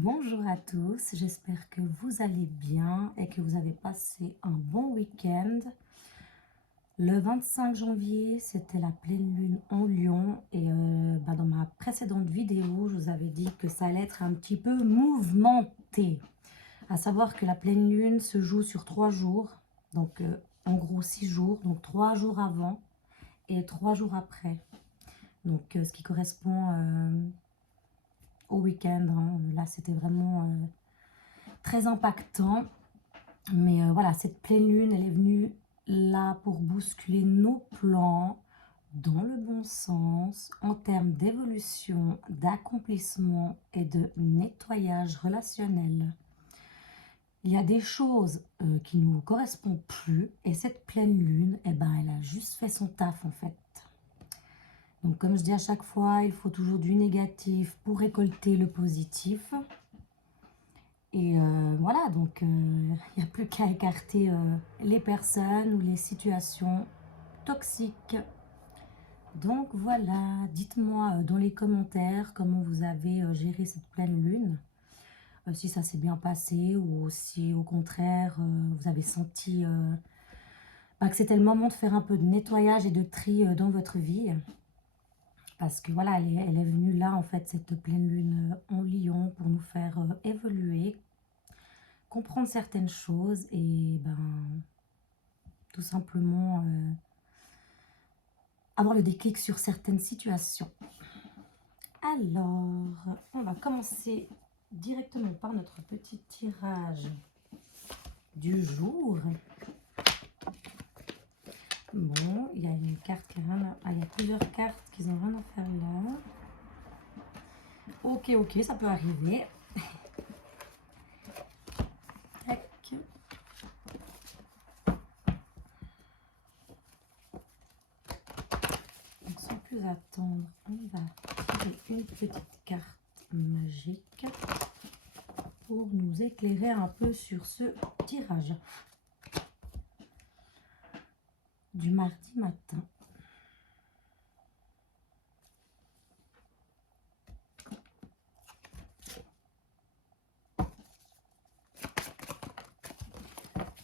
Bonjour à tous, j'espère que vous allez bien et que vous avez passé un bon week-end. Le 25 janvier, c'était la pleine lune en Lion et dans ma précédente vidéo, je vous avais dit que ça allait être un petit peu mouvementé. À savoir que la pleine lune se joue sur 3 jours, donc en gros 6 jours, donc 3 jours avant et 3 jours après. Donc ce qui correspond au week-end, hein. Là c'était vraiment très impactant. Mais voilà, cette pleine lune, elle est venue là pour bousculer nos plans dans le bon sens, en termes d'évolution, d'accomplissement et de nettoyage relationnel. Il y a des choses qui ne nous correspondent plus et cette pleine lune, eh ben, elle a juste fait son taf en fait. Donc comme je dis à chaque fois, il faut toujours du négatif pour récolter le positif. Et voilà, donc il n'y a plus qu'à écarter les personnes ou les situations toxiques. Donc voilà, dites-moi dans les commentaires comment vous avez géré cette pleine lune. Si ça s'est bien passé ou si au contraire vous avez senti que c'était le moment de faire un peu de nettoyage et de tri dans votre vie. Parce que voilà, elle est venue là en fait, cette pleine lune en Lion pour nous faire évoluer, comprendre certaines choses et tout simplement avoir le déclic sur certaines situations. Alors, on va commencer directement par notre petit tirage du jour. Bon, il y a une carte qui a rien à... Ah, il y a plusieurs cartes qui n'ont rien à faire là. Ok, ça peut arriver. Tac. Donc, sans plus attendre, on va tirer une petite carte magique pour nous éclairer un peu sur ce tirage du mardi matin.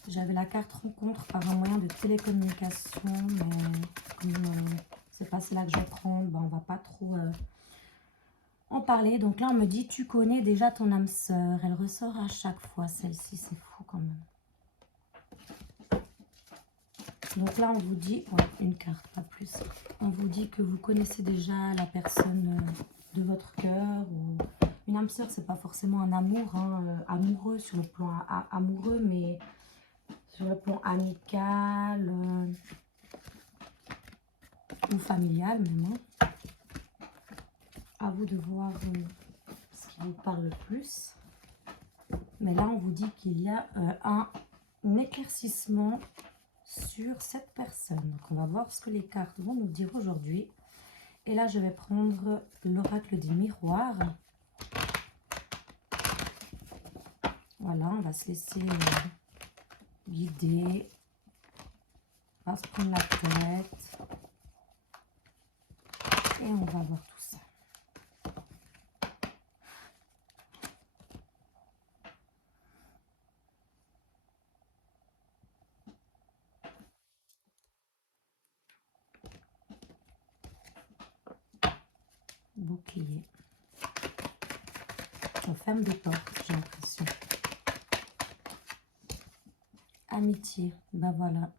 J'avais la carte rencontre par un moyen de télécommunication, mais comme c'est pas celle-là que je vais prendre, on va pas trop en parler. Donc là, on me dit, tu connais déjà ton âme sœur. Elle ressort à chaque fois, celle-ci, c'est fou quand même. Donc là, on vous dit, ouais, une carte, pas plus. On vous dit que vous connaissez déjà la personne de votre cœur. Ou... Une âme sœur, c'est pas forcément un amour, hein, amoureux sur le plan amoureux, mais sur le plan amical ou familial même. Hein. À vous de voir ce qui vous parle le plus. Mais là, on vous dit qu'il y a un éclaircissement sur cette personne. Donc, on va voir ce que les cartes vont nous dire aujourd'hui. Et là, je vais prendre l'oracle des miroirs. Voilà, on va se laisser guider. On va se prendre la tête. Et on va voir tout ça. Bouclier. On ferme des portes, j'ai l'impression. Amitié, ben voilà.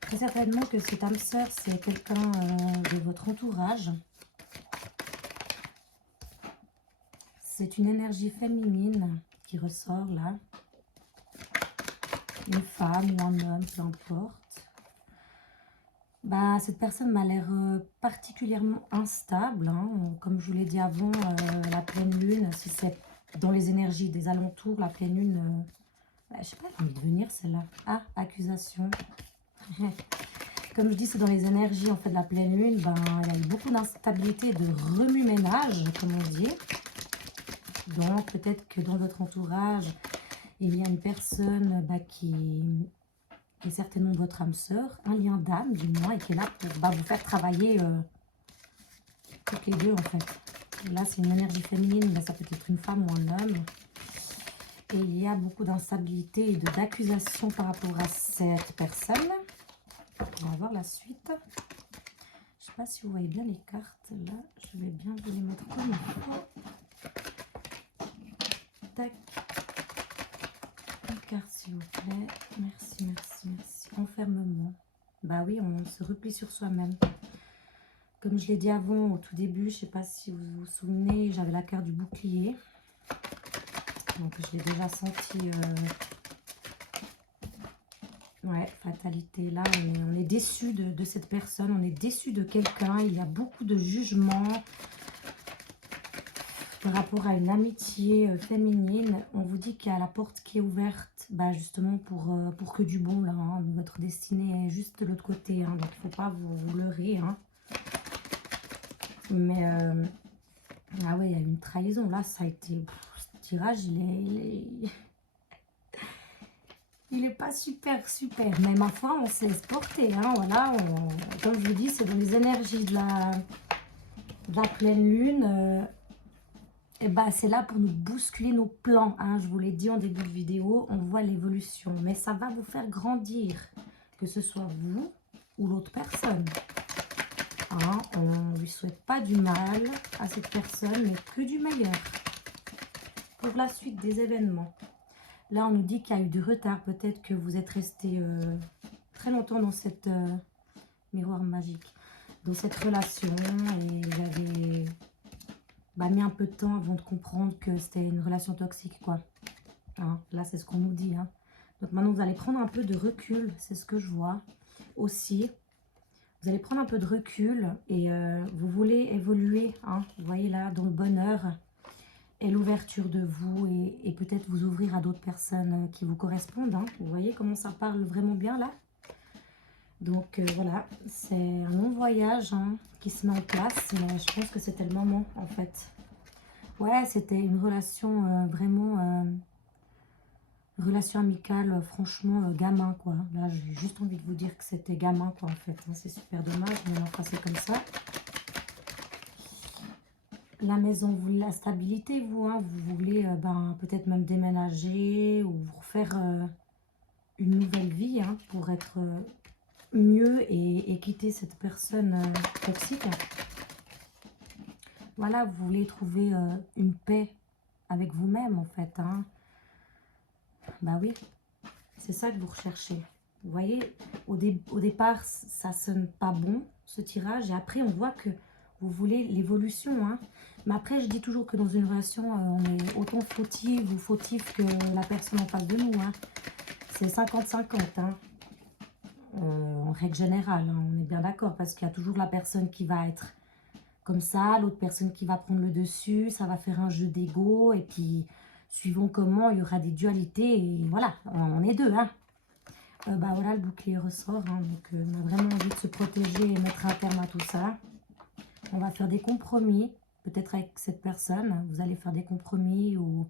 Très certainement que cette âme sœur, c'est quelqu'un de votre entourage. C'est une énergie féminine qui ressort là. Une femme ou un homme, peu importe. Cette personne m'a l'air particulièrement instable. Hein. Comme je vous l'ai dit avant, la pleine lune, si c'est dans les énergies des alentours, la pleine lune, je sais pas, elle a envie de venir celle-là. Ah, accusation. Comme je dis, c'est dans les énergies en fait de la pleine lune, il y a eu beaucoup d'instabilité, de remue-ménage, comme on dit. Donc peut-être que dans votre entourage, il y a une personne qui est certainement votre âme sœur, un lien d'âme du moins, et qui est là pour vous faire travailler toutes les deux en fait. Là, c'est une énergie féminine, mais ça peut être une femme ou un homme. Et il y a beaucoup d'instabilité et d'accusations par rapport à cette personne. On va voir la suite. Je ne sais pas si vous voyez bien les cartes. Là, je vais bien vous les mettre comme il faut. Tac. Une carte, s'il vous plaît. Merci, merci, merci. Enfermement. Bah oui, on se replie sur soi-même. Comme je l'ai dit avant, au tout début, je ne sais pas si vous vous souvenez, j'avais la carte du bouclier. Donc, je l'ai déjà senti. Ouais, fatalité. Là, on est déçu de cette personne. On est déçu de quelqu'un. Il y a beaucoup de jugements par rapport à une amitié féminine. On vous dit qu'il y a la porte qui est ouverte, bah, justement pour que du bon, là. Hein. Votre destinée est juste de l'autre côté. Hein, donc, il ne faut pas vous leurrer. Hein. Mais, ah ouais, il y a une trahison. Là, ça a été... ce tirage, il est pas super, mais ma foi, on se laisse porter, hein, voilà, comme je vous dis, c'est dans les énergies de la pleine lune, et bah, c'est là pour nous bousculer nos plans, hein, je vous l'ai dit en début de vidéo, on voit l'évolution, mais ça va vous faire grandir, que ce soit vous ou l'autre personne, hein, on ne lui souhaite pas du mal à cette personne, mais que du meilleur, pour la suite des événements. Là, on nous dit qu'il y a eu du retard. Peut-être que vous êtes resté très longtemps dans cette miroir magique, dans cette relation. Et vous avez mis un peu de temps avant de comprendre que c'était une relation toxique, quoi. Hein, là, c'est ce qu'on nous dit. Hein. Donc maintenant, vous allez prendre un peu de recul. C'est ce que je vois aussi. Vous allez prendre un peu de recul et vous voulez évoluer. Hein, vous voyez là, dans le bonheur. Et l'ouverture de vous et peut-être vous ouvrir à d'autres personnes qui vous correspondent. Hein. Vous voyez comment ça parle vraiment bien là. Donc voilà, c'est un long voyage hein, qui se met en place. Mais je pense que c'était le moment en fait. Ouais, c'était une relation vraiment... relation amicale, franchement, gamin quoi. Là, j'ai juste envie de vous dire que c'était gamin quoi en fait. Hein. C'est super dommage, mais enfin c'est comme ça. La maison, vous voulez la stabilité, vous, hein, vous voulez peut-être même déménager ou vous refaire une nouvelle vie hein, pour être mieux et quitter cette personne toxique. Voilà, vous voulez trouver une paix avec vous-même en fait. Hein. Bah oui, c'est ça que vous recherchez. Vous voyez, au départ, ça sonne pas bon, ce tirage, et après, on voit que vous voulez l'évolution. Hein. Mais après, je dis toujours que dans une relation, on est autant fautive ou fautif que la personne en face de nous. Hein. C'est 50-50, hein. En règle générale, hein, on est bien d'accord, parce qu'il y a toujours la personne qui va être comme ça, l'autre personne qui va prendre le dessus, ça va faire un jeu d'ego, et puis, suivant comment, il y aura des dualités, et voilà, on est deux, hein. Voilà, le bouclier ressort, hein, donc on a vraiment envie de se protéger et mettre un terme à tout ça. On va faire des compromis, peut-être avec cette personne, vous allez faire des compromis ou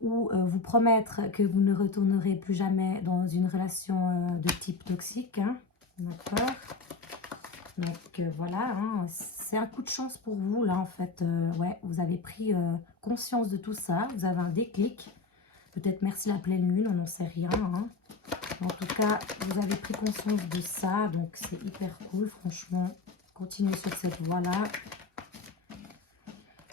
vous promettre que vous ne retournerez plus jamais dans une relation de type toxique, hein, d'accord. Donc voilà, hein, c'est un coup de chance pour vous, là, en fait, ouais, vous avez pris conscience de tout ça, vous avez un déclic, peut-être merci la pleine lune, on n'en sait rien, hein. En tout cas, vous avez pris conscience de ça, donc c'est hyper cool, franchement. Continuez sur cette voie-là.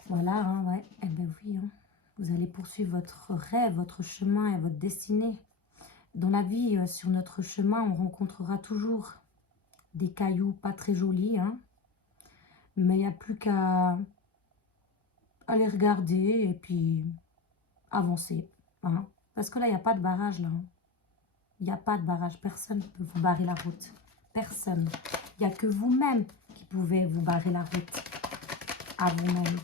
Voilà, hein, ouais, eh ben oui, hein. Vous allez poursuivre votre rêve, votre chemin et votre destinée. Dans la vie, sur notre chemin, on rencontrera toujours des cailloux pas très jolis, hein. Mais il n'y a plus qu'à les regarder et puis avancer, hein. Parce que là, il n'y a pas de barrage, là, hein. Il n'y a pas de barrage, personne ne peut vous barrer la route. Personne. Il n'y a que vous-même qui pouvez vous barrer la route à vous-même.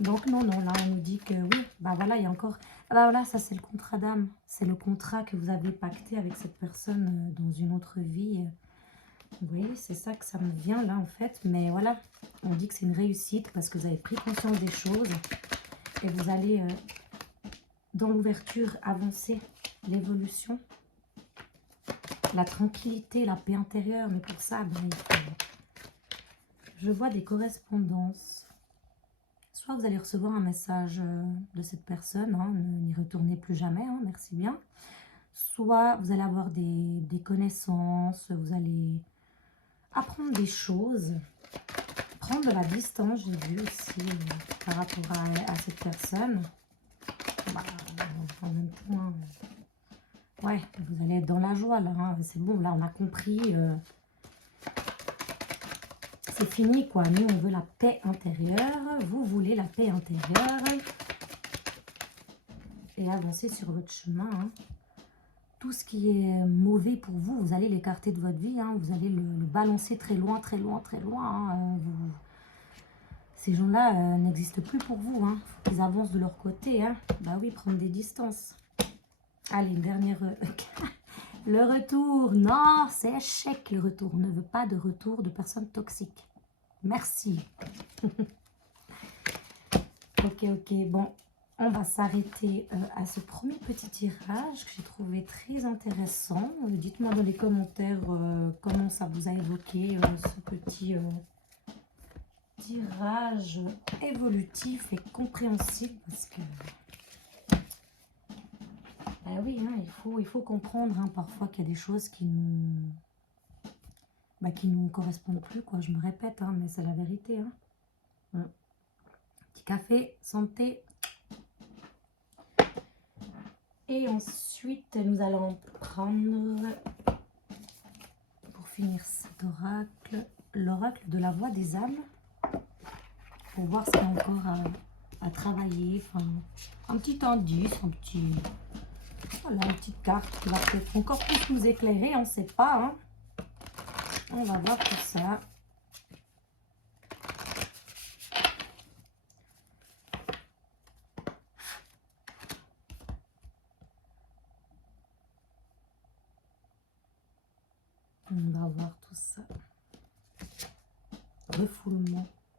Donc non, là on nous dit que oui, voilà, il y a encore... voilà, ça c'est le contrat d'âme. C'est le contrat que vous avez pacté avec cette personne dans une autre vie. Vous voyez, c'est ça que ça me vient là en fait. Mais voilà, on dit que c'est une réussite parce que vous avez pris conscience des choses. Et vous allez, dans l'ouverture, avancer, l'évolution. La tranquillité, la paix intérieure, mais pour ça, je vois des correspondances. Soit vous allez recevoir un message de cette personne, hein, n'y retournez plus jamais, hein, merci bien. Soit vous allez avoir des connaissances, vous allez apprendre des choses, prendre de la distance, j'ai vu aussi, par rapport à cette personne. Bah, en même temps, hein, ouais, vous allez être dans la joie, là, hein, c'est bon, là, on a compris, c'est fini, quoi. Nous, on veut la paix intérieure, vous voulez la paix intérieure, et avancer sur votre chemin, hein. Tout ce qui est mauvais pour vous, vous allez l'écarter de votre vie, hein. Vous allez le balancer très loin, très loin, très loin, hein. Ces gens-là n'existent plus pour vous, hein. Faut qu'ils avancent de leur côté, hein. Bah oui, prendre des distances. Allez, dernière... Le retour. Non, c'est échec, le retour. On ne veut pas de retour de personnes toxiques. Merci. Ok, bon. On va s'arrêter à ce premier petit tirage que j'ai trouvé très intéressant. Dites-moi dans les commentaires comment ça vous a évoqué ce petit tirage évolutif et compréhensible. Parce que, ben oui, hein, il faut comprendre hein, parfois qu'il y a des choses qui nous correspondent plus, quoi. Je me répète, hein, mais c'est la vérité. Hein. Petit café, santé. Et ensuite, nous allons prendre, pour finir cet oracle, l'oracle de la voix des âmes, pour voir ce qu'il y a encore à travailler. Enfin, un petit indice, voilà, une petite carte qui va peut-être encore plus nous éclairer, on ne sait pas. Hein. On va voir tout ça. On va voir tout ça. Refoulement.